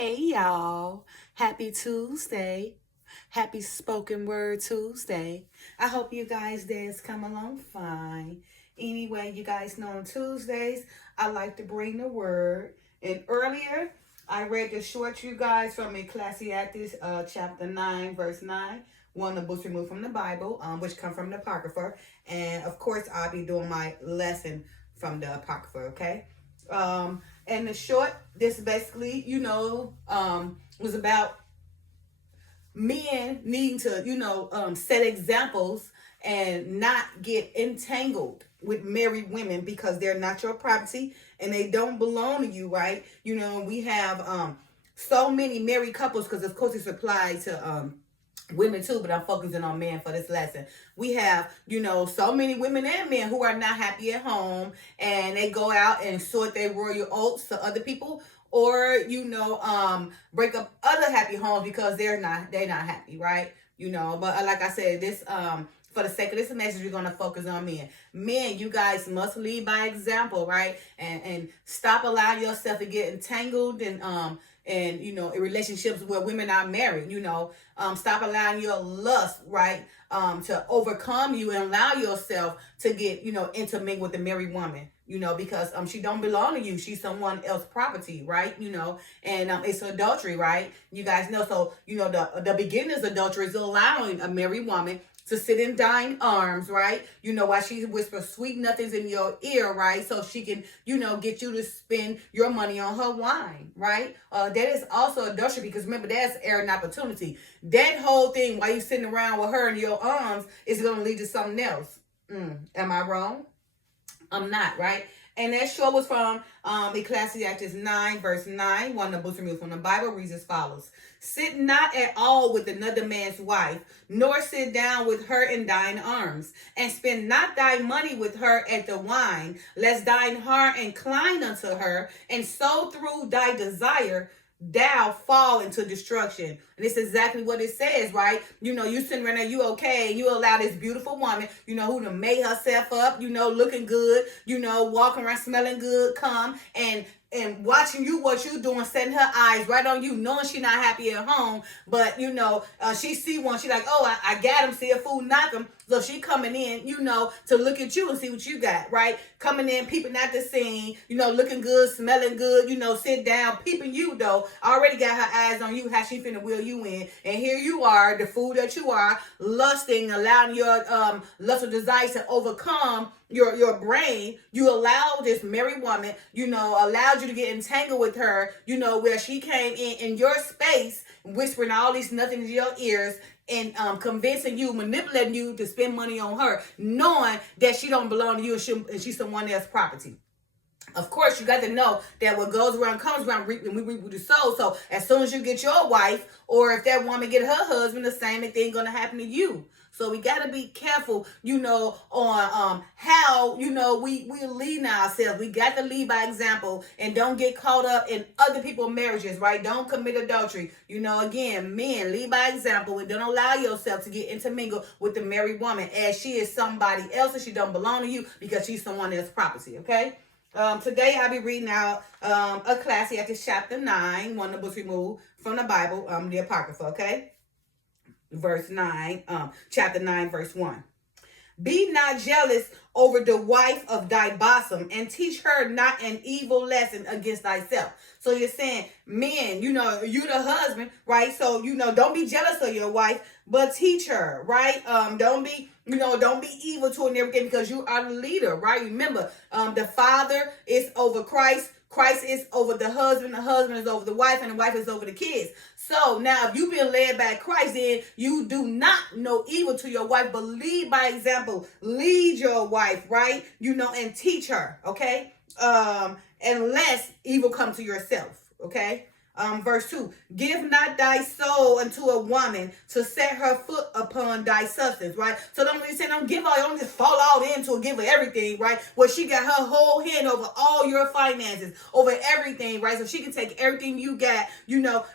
Hey y'all, happy Tuesday. Happy Spoken Word Tuesday. I hope you guys days come along fine. Anyway, you guys know on Tuesdays, I like to bring the word. And earlier, I read the short you guys from Ecclesiastes chapter 9, verse 9. One of the books removed from the Bible, which come from the Apocrypha. And of course, I'll be doing my lesson from the Apocrypha, okay? And the short, this basically, was about men needing to, set examples and not get entangled with married women because they're not your property and they don't belong to you, right? We have so many married couples because, of course, it's applied to women too, but I'm focusing on men for this lesson. We have, so many women and men who are not happy at home and they go out and sort their royal oats to other people or, break up other happy homes because they're not happy, right? But like I said, this, for the sake of this message, we're going to focus on men. Men, you guys must lead by example, right? And stop allowing yourself to get entangled and in relationships where women are married, stop allowing your lust, right, to overcome you and allow yourself to get, intermingled with the married woman, because she don't belong to you. She's someone else's property, right? And it's adultery, right? You guys know. So, the beginner's adultery is allowing a married woman to sit in thine arms, right? While she whispers sweet nothings in your ear, right? So she can, get you to spend your money on her wine, right? That is also adultery because remember, that's an opportunity. That whole thing while you sitting around with her in your arms is going to lead to something else. Am I wrong? I'm not, right? And that show was from Ecclesiastes 9, verse 9. One of the books removed from the Bible reads as follows. Sit not at all with another man's wife, nor sit down with her in thine arms, and spend not thy money with her at the wine, lest thine heart incline unto her, and so through thy desire thou fall into destruction. And it's exactly what it says, right? You sitting around there, you okay, and you allow this beautiful woman, who done made herself up, looking good, walking around smelling good, come and watching you, what you doing, setting her eyes right on you, knowing she not happy at home, but she see one, she like, oh, I got him, see a fool knock him, so she coming in, to look at you and see what you got, right? Coming in, peeping at the scene, looking good, smelling good, sit down, peeping you though, already got her eyes on you, how she finna wheel you in, and here you are, the fool that you are, lusting, allowing your lustful desires to overcome your brain. You allowed this married woman, allowed you to get entangled with her, where she came in your space, whispering all these nothing in your ears and convincing you, manipulating you to spend money on her, knowing that she don't belong to you and she's someone else's property. Of course, you got to know that what goes around comes around, and we reap with the soul. So as soon as you get your wife, or if that woman get her husband, the same thing gonna happen to you. So we got to be careful, on how, we lead ourselves. We got to lead by example and don't get caught up in other people's marriages, right? Don't commit adultery. Again, men, lead by example and don't allow yourself to get intermingled with the married woman as she is somebody else and she don't belong to you because she's someone else's property, okay? Today I'll be reading out Ecclesiastes chapter 9, one of the books removed from the Bible, the Apocrypha, okay? Verse 9, chapter 9, verse 1. Be not jealous over the wife of thy bosom, and teach her not an evil lesson against thyself. So you're saying, men, you the husband, right? So, don't be jealous of your wife, but teach her, right? Don't be evil to her and everything because you are the leader, right? Remember, the father is over Christ. Christ is over the husband is over the wife, and the wife is over the kids. So now if you've been led by Christ, then you do not know evil to your wife, but lead by example. Lead your wife, right? And teach her, okay? Unless evil come to yourself, okay? Verse 2, give not thy soul unto a woman to set her foot upon thy substance, right? So don't really say, don't give her, don't just fall out into it, give her everything, right? Well, she got her whole hand over all your finances, over everything, right? So she can take everything you got,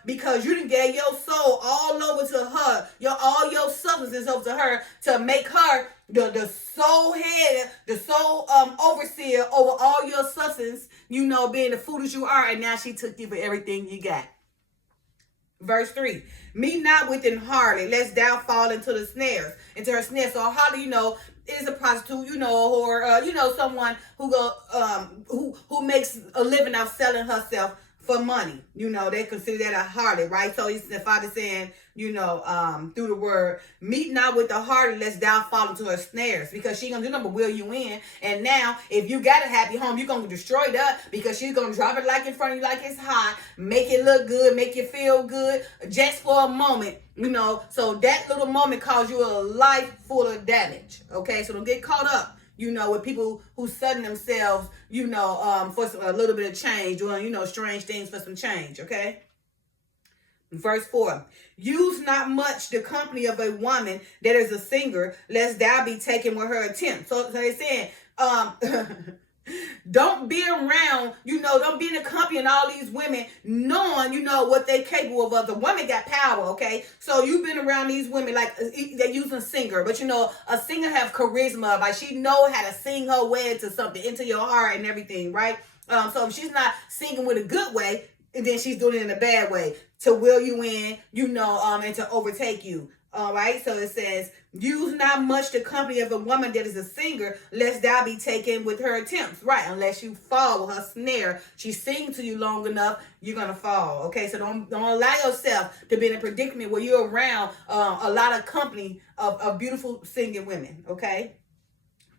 because you done gave your soul all over to her, all your substances over to her to make her the sole head, the sole overseer over all your substance, being the foolish you are, and now she took you for everything you got. Verse 3, me not with an harlot, lest thou fall into the snares, into her snares. So a harlot, is a prostitute, or someone who who makes a living out selling herself for money. They consider that a harlot, right? So the Father saying, through the word, meet not with the harlot lest thou fall into her snares, because she gonna do nothing but will you in. And now, if you got a happy home, you're gonna destroy that, because she's gonna drop it like in front of you, like it's hot, make it look good, make you feel good, just for a moment. So that little moment causes you a life full of damage. Okay, so don't get caught up, with people who sudden themselves, for a little bit of change, doing, strange things for some change. Okay. Verse 4, use not much the company of a woman that is a singer, lest thou be taken with her attempt. So they're saying, don't be around, don't be in the company of all these women knowing, what they're capable of. The woman got power, okay? So you've been around these women, like they're using singer, but a singer have charisma, like she know how to sing her way into something, into your heart and everything, right? So if she's not singing with a good way, and then she's doing it in a bad way to will you in, and to overtake you. All right. So it says, use not much the company of a woman that is a singer, lest thou be taken with her attempts. Right. Unless you fall with her snare. She sings to you long enough, you're going to fall. Okay. So don't allow yourself to be in a predicament where you're around a lot of company of beautiful singing women. Okay.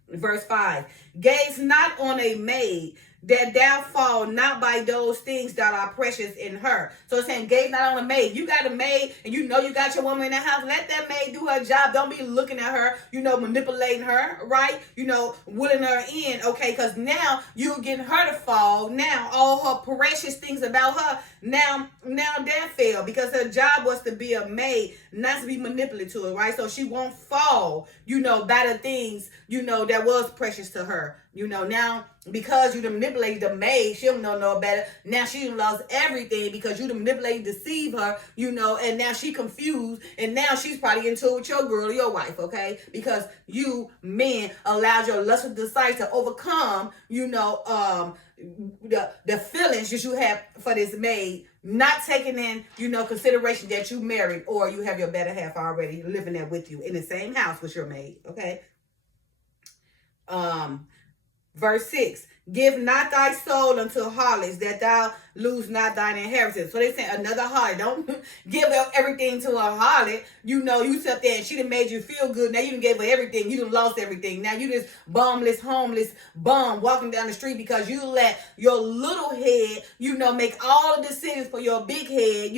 Verse 5, gaze not on a maid, that thou fall not by those things that are precious in her. So it's saying, gaze not on a maid. You got a maid, and you got your woman in the house. Let that maid do her job. Don't be looking at her, manipulating her, right? Willing her in, okay? Because now you're getting her to fall. Now all her precious things about her, now that fell, because her job was to be a maid, not to be manipulative, right? So she won't fall, by the things, that was precious to her. Now because you manipulated the maid, she don't know no better. Now she lost everything because you manipulated, deceive her, and now she confused, and now she's probably into it with your girl or your wife, okay? Because you men allowed your lustful desires to overcome, the feelings that you have for this maid, not taking in, consideration that you married or you have your better half already living there with you in the same house with your maid, okay? Verse 6, give not thy soul unto harlots, that thou lose not thine inheritance. So they say another harlot. Don't give up everything to a harlot. You sit there and she done made you feel good. Now you done gave her everything. You done lost everything. Now you this bumless, homeless bum walking down the street because you let your little head, make all the decisions for your big head,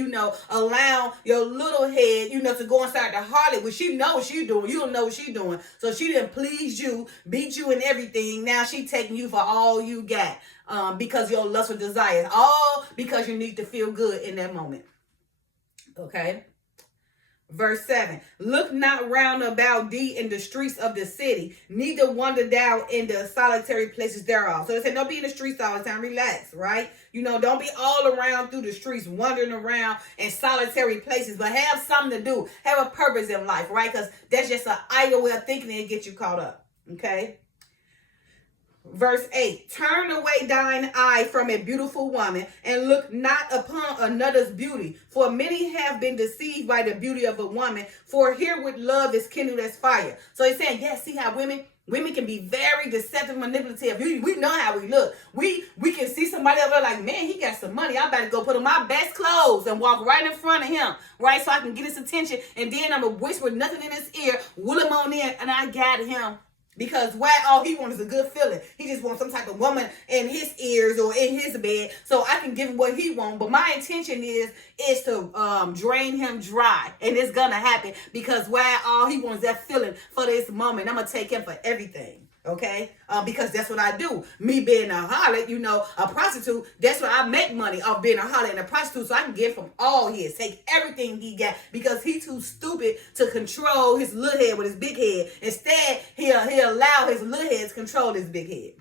allow your little head, to go inside the harlot, which she knows what she's doing. You don't know what she's doing. So she done please you, beat you and everything. Now she taking you for all you got. Because your lustful desires, all because you need to feel good in that moment. Okay. Verse 7, look not round about thee in the streets of the city, neither wander thou in the solitary places thereof. So they said, don't be in the streets all the time. Relax, right? Don't be all around through the streets, wandering around in solitary places, but have something to do. Have a purpose in life, right? Because that's just an idle way of thinking and get you caught up. Okay. Verse 8, turn away thine eye from a beautiful woman and look not upon another's beauty. For many have been deceived by the beauty of a woman. For herewith love is kindled as fire. So he's saying, yes, see how women can be very deceptive, manipulative. We know how we look. We can see somebody over there like, man, he got some money. I better go put on my best clothes and walk right in front of him, right? So I can get his attention. And then I'm going to whisper nothing in his ear, will him on in, and I got him. Because all he wants is a good feeling. He just wants some type of woman in his ears or in his bed, so I can give him what he wants. But my intention is to drain him dry, and it's gonna happen because all he wants is that feeling for this moment. I'm gonna take him for everything. Okay, because that's what I do. Me being a harlot, a prostitute, that's what I make money off being a harlot and a prostitute. So I can give him all his, take everything he got, because he's too stupid to control his little head with his big head. Instead, he'll allow his little head to control his big head.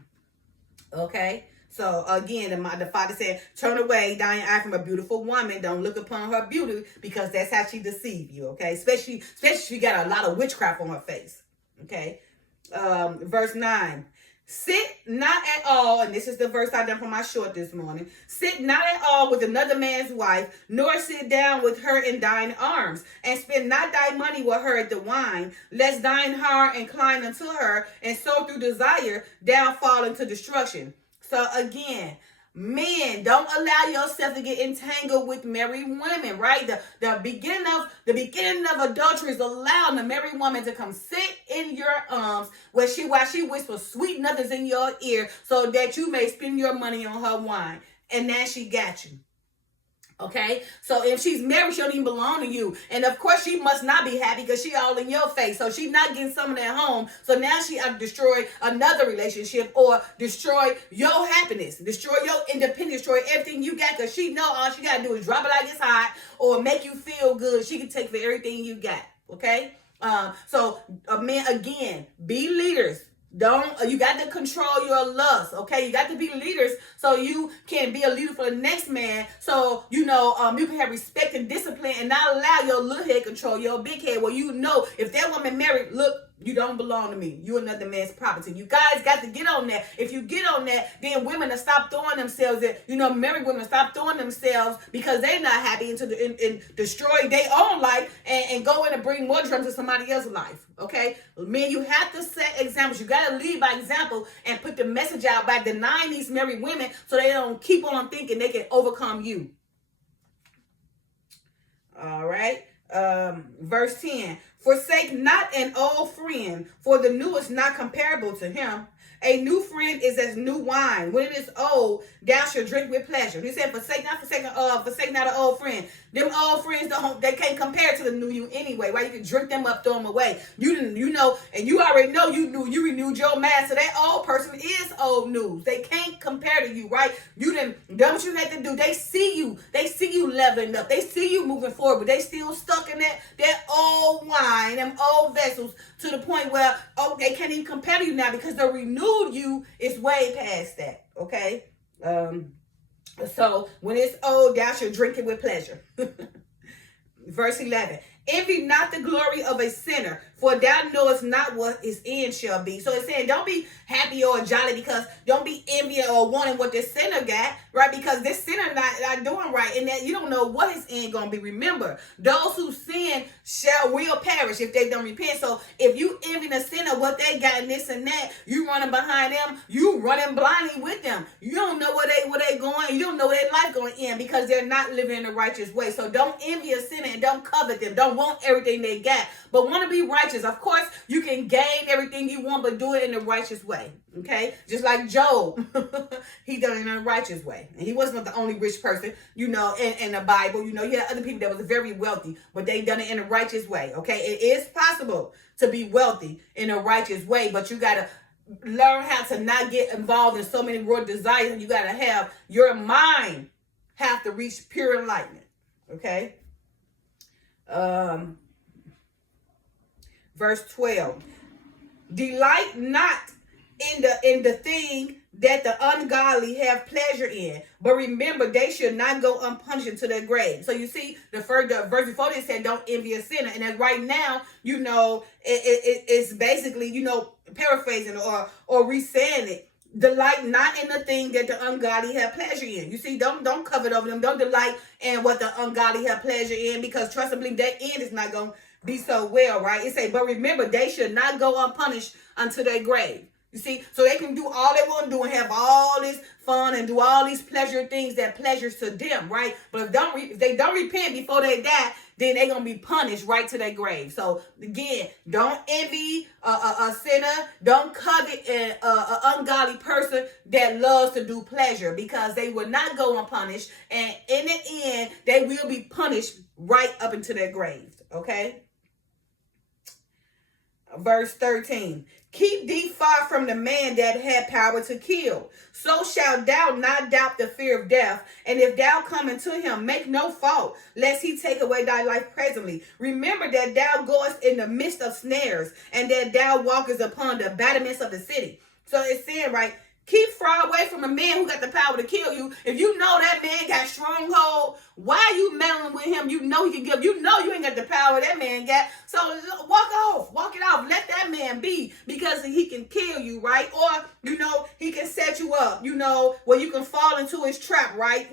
Okay. So again, the Father said, turn away thine eye from a beautiful woman. Don't look upon her beauty, because that's how she deceive you. Okay, especially if she got a lot of witchcraft on her face. Okay. Verse 9, Sit not at all, and this is the verse I done for my short this morning. Sit not at all with another man's wife, nor sit down with her in thine arms, and spend not thy money with her at the wine, lest thine heart incline unto her, and so through desire thou fall into destruction. So again, men, don't allow yourself to get entangled with married women, right? The beginning of adultery is allowing the married woman to come sit in your arms while she whispers sweet nothings in your ear so that you may spend your money on her wine. And now she got you. Okay, so if she's married, she don't even belong to you. And of course, she must not be happy because she all in your face. So she's not getting some of that home. So now she destroy another relationship or destroy your happiness, destroy your independence, destroy everything you got because she know all she got to do is drop it like it's hot or make you feel good. She can take for everything you got. Okay, so men, again, be leaders. You got to control your lust, okay? You got to be leaders so you can be a leader for the next man. So, you can have respect and discipline and not allow your little head control your big head. Well, if that woman married, look, you don't belong to me. You another man's property. You guys got to get on that. If you get on that, then women will stop throwing themselves married women stop throwing themselves because they're not happy and destroy their own life and go in and bring more drama to somebody else's life. Okay? Men, you have to set examples. You got to lead by example and put the message out by denying these married women so they don't keep on thinking they can overcome you. All right. Verse 10, forsake not an old friend, for the new is not comparable to him. A new friend is as new wine. When it is old, thou shalt drink with pleasure. He said, forsake not an old friend. Them old friends they can't compare to the new you anyway, right? You can drink them up, throw them away. And you already know you renewed your mind. So that old person is old news. They can't compare to you, right? You done what you had to do. They see you leveling up. They see you moving forward, but they still stuck in that old wine, them old vessels, to the point where they can't even compare to you now because the renewed you is way past that. Okay. So when it's old, thou shalt drink it with pleasure. Verse 11. Envy not the glory of a sinner, for thou knowest not what his end shall be. So it's saying don't be happy or jolly because don't be envious or wanting what this sinner got, right? Because this sinner not doing right, and that you don't know what his end gonna be. Remember, those who sin will perish if they don't repent. So if you envy the sinner, what they got and this and that, you running behind them, you running blindly with them. You don't know where they going. You don't know where their life going to end because they're not living in the righteous way. So don't envy a sinner and don't covet them. Don't want everything they got, but want to be righteous. Of course, you can gain everything you want, but do it in the righteous way. Okay, just like Job, he done it in a righteous way, and he wasn't the only rich person, in the Bible. You had other people that was very wealthy, but they done it in a righteous way. Okay, it is possible to be wealthy in a righteous way, but you gotta learn how to not get involved in so many world desires, and you gotta have your mind have to reach pure enlightenment. Okay. Verse 12. Delight not in the thing that the ungodly have pleasure in, but remember they should not go unpunished into their grave. So you see, the verse before this said don't envy a sinner, and then right now, it's basically, paraphrasing or re-saying it. Delight not in the thing that the ungodly have pleasure in. You see, don't covet over them. Don't delight in what the ungodly have pleasure in, because trust and believe that end is not going to be so well, right? It say, but remember, they should not go unpunished unto their grave. You see, so they can do all they want to do and have all this fun and do all these pleasure things that pleasures to them, right? But if they don't repent before they die, then they're going to be punished right to their grave. So again, don't envy a sinner. Don't covet an ungodly person that loves to do pleasure, because they will not go unpunished. And in the end, they will be punished right up into their graves. Okay? Verse 13. Keep thee far from the man that had power to kill. So shalt thou not doubt the fear of death. And if thou come unto him, make no fault, lest he take away thy life presently. Remember that thou goest in the midst of snares, and that thou walkest upon the battlements of the city. So it's saying, right, Keep far away from a man who got the power to kill you. If you know that man got stronghold, why are you meddling with him? You know he can give. You know you ain't got the power that man got. So walk it off. Let that man be, because he can kill you, right? Or he can set you up, where you can fall into his trap, right?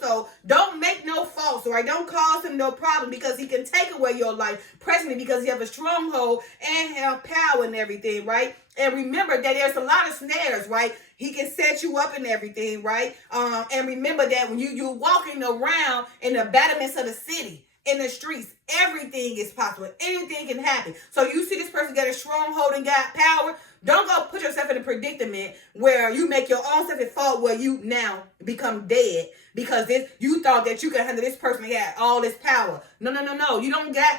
So don't make no faults, right? Don't cause him no problem, because he can take away your life presently, because he have a stronghold and have power and everything, right? And remember that there's a lot of snares, right? He can set you up and everything, right? And remember that when you're walking around in the battlements of the city, in the streets, everything is possible. Anything can happen. So you see this person got a stronghold and got power. Don't go put yourself in a predicament where you make your own self at fault, where you now become dead because you thought that you could handle this person that had all this power. No. You don't got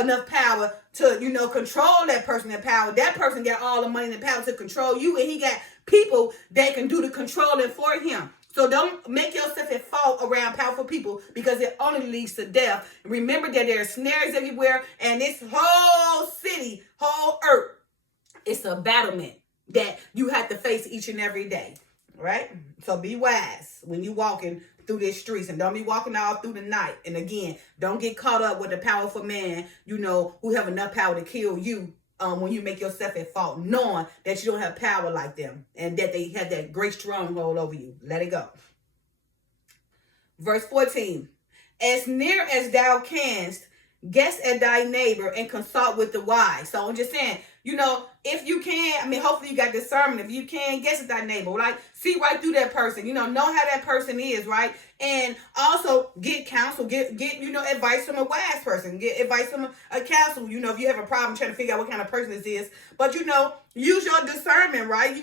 enough power to, control that person in power. That person got all the money and the power to control you, and he got people that can do the controlling for him. So don't make yourself at fault around powerful people, because it only leads to death. Remember that there are snares everywhere, and this whole city, whole earth, it's a battlement that you have to face each and every day, right? So be wise when you walking through these streets, and don't be walking all through the night. And again, don't get caught up with a powerful man, who have enough power to kill you. When you make yourself at fault, knowing that you don't have power like them, and that they have that great stronghold over you. Let it go. Verse 14. As near as thou canst, guess at thy neighbor and consult with the wise. So I'm just saying, if you can, hopefully you got discernment. If you can, guess at thy neighbor, right? See right through that person, know how that person is, right? And also get counsel, get advice from a wise person. Get advice from a counsel, if you have a problem trying to figure out what kind of person this is. But, use your discernment, right?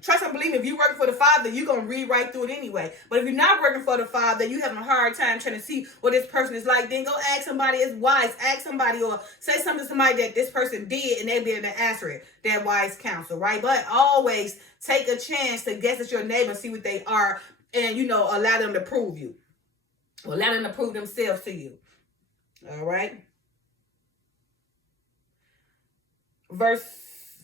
Trust and believe, if you're working for the Father, you're going to read right through it anyway. But if you're not working for the Father, you having a hard time trying to see what this person is like, then go ask somebody that's wise. Ask somebody, or say something to somebody that this person did, and they be able to answer it. That wise counsel, right? But always take a chance to guess at your neighbor, see what they are, and, allow them to prove you. Or allow them to prove themselves to you. All right? Verse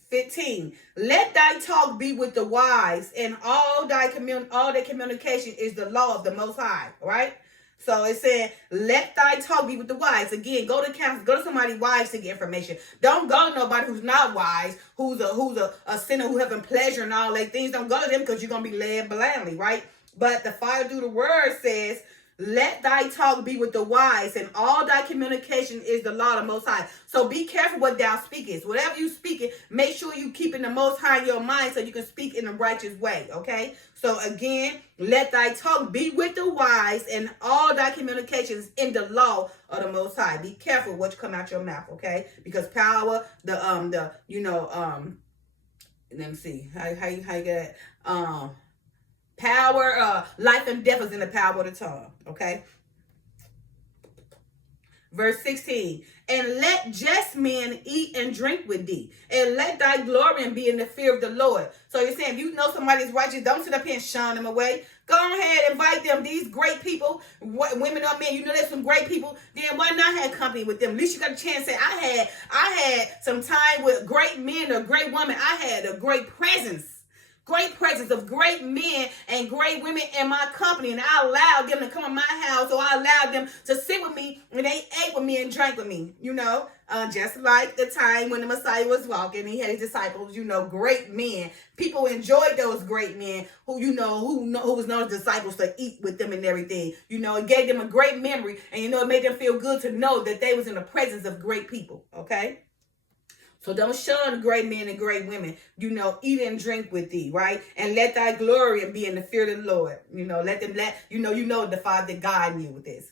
15. Let thy talk be with the wise, and all their communication is the law of the Most High. Right? So it said, let thy talk be with the wise. Again, go to counsel, go to somebody wise to get information. Don't go to nobody who's not wise, who's a sinner who having pleasure and all that things. Don't go to them, because you're going to be led blindly, right? But the Father through the word says, let thy talk be with the wise, and all thy communication is the law of the Most High. So be careful what thou speakest. Whatever you speak, make sure you keep in the Most High in your mind, so you can speak in a righteous way, okay? So again, let thy talk be with the wise, and all thy communications in the law of the Most High. Be careful what come out your mouth, okay? Because power, let me see, how you get power, life and death is in the power of the tongue. Okay. Verse 16. And let just men eat and drink with thee, and let thy glory be in the fear of the Lord. So you're saying, if you know somebody's righteous, don't sit up here and shun them away. Go ahead, invite them. These great people, women or men, there's some great people. Then why not have company with them? At least you got a chance to say, I had some time with great men or great women. I had a great presence of great men and great women in my company, and I allowed them to come in my house, or I allowed them to sit with me, and they ate with me and drank with me, just like the time when the Messiah was walking, he had his disciples, great men. People enjoyed those great men who was known as disciples, to eat with them and everything. It gave them a great memory, and it made them feel good to know that they was in the presence of great people, okay? So don't shun great men and great women, eat and drink with thee, right? And let thy glory be in the fear of the Lord. Let them the Father guiding you with this.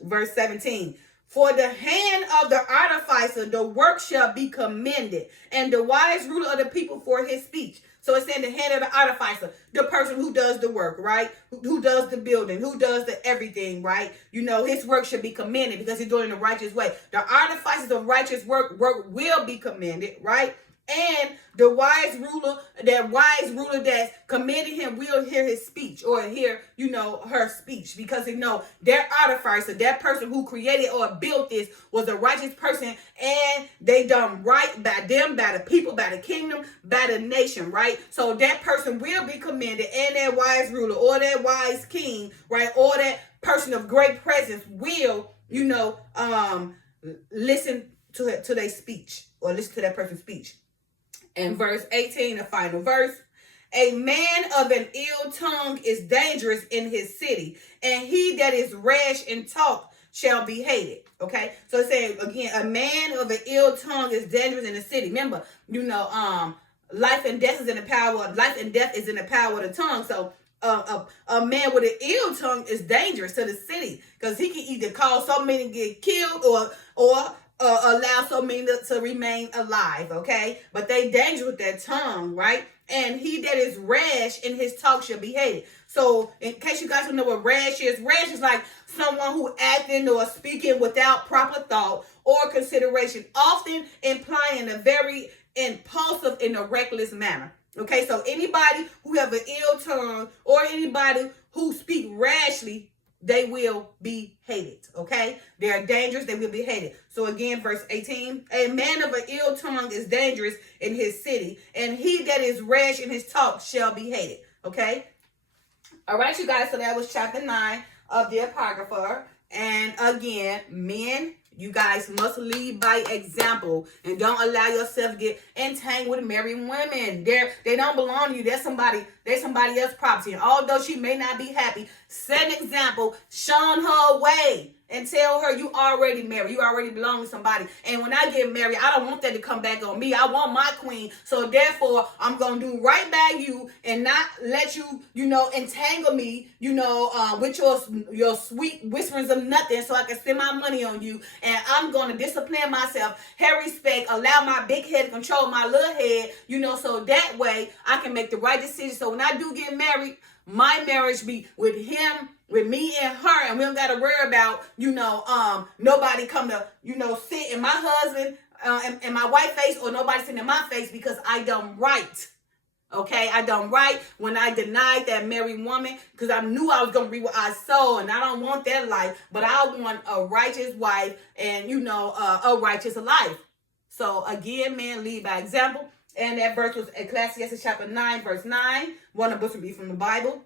Verse 17. For the hand of the artificer, the work shall be commended, and the wise ruler of the people for his speech. So it's saying the hand of the artificer, the person who does the work, right? Who does the building, who does the everything, right? His work should be commended, because he's doing it in a righteous way. The artificers of righteous work will be commended, right? And the wise ruler, that's commended him will hear his speech, or hear, her speech, because they know their artificer, that person who created or built this, was a righteous person, and they done right by them, by the people, by the kingdom, by the nation, right? So that person will be commended, and that wise ruler or that wise king, right, or that person of great presence will, listen to their speech, or listen to that person's speech. And verse 18, the final verse. A man of an ill tongue is dangerous in his city, and he that is rash in talk shall be hated. Okay, so it says again, a man of an ill tongue is dangerous in the city. Remember, life and death is in the power. Life and death is in the power of the tongue. So a man with an ill tongue is dangerous to the city, because he can either cause so many to get killed, or allow so many to remain alive, okay? But they dangerous with their tongue, right? And he that is rash in his talk shall be hated. So in case you guys don't know what rash is like someone who acting or speaking without proper thought or consideration, often implying a very impulsive and a reckless manner. Okay, so anybody who have an ill tongue, or anybody who speak rashly, they will be hated, okay? They are dangerous, they will be hated. So again, verse 18, a man of an ill tongue is dangerous in his city, and he that is rash in his talk shall be hated, okay? All right, you guys, so that was chapter 9 of the Apocrypha. And again, men, you guys must lead by example, and don't allow yourself to get entangled with married women. They don't belong to you. They're somebody else's property. And although she may not be happy, set an example, shun her way, and tell her you already married. You already belong to somebody. And when I get married, I don't want that to come back on me. I want my queen. So therefore, I'm going to do right by you and not let you, entangle me, with your sweet whisperings of nothing, so I can spend my money on you. And I'm going to discipline myself, have respect, allow my big head to control my little head, so that way I can make the right decision. So when I do get married, my marriage be with him, with me and her, and we don't got to worry about, nobody come to, sit in my husband and my wife face, or nobody sitting in my face, because I done right. Okay, I done right when I denied that married woman, because I knew I was going to reap what I sowed, and I don't want that life, but I want a righteous wife and, a righteous life. So again, man, lead by example. And that verse was Ecclesiastes chapter 9, verse 9. One of the books will be from the Bible.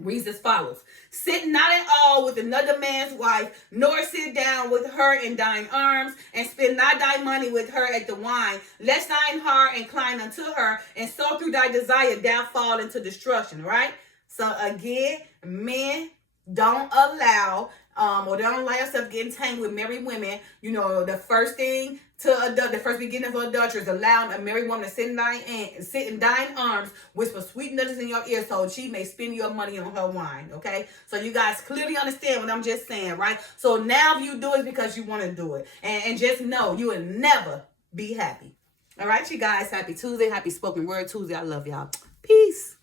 Reads as follows. Sit not at all with another man's wife, nor sit down with her in thine arms, and spend not thy money with her at the wine, lest thine heart incline unto her, and so through thy desire thou fall into destruction, right? So again, men, don't allow or don't allow yourself to get entangled with married women. The first thing the first beginning of adultery is allowing a married woman to sit in thine arms, whisper sweet nothings in your ear, so she may spend your money on her wine. Okay, so you guys clearly understand what I'm just saying, right? So now if you do it because you want to do it, and just know you will never be happy. All right, you guys, happy Tuesday, happy spoken word Tuesday. I love y'all. Peace.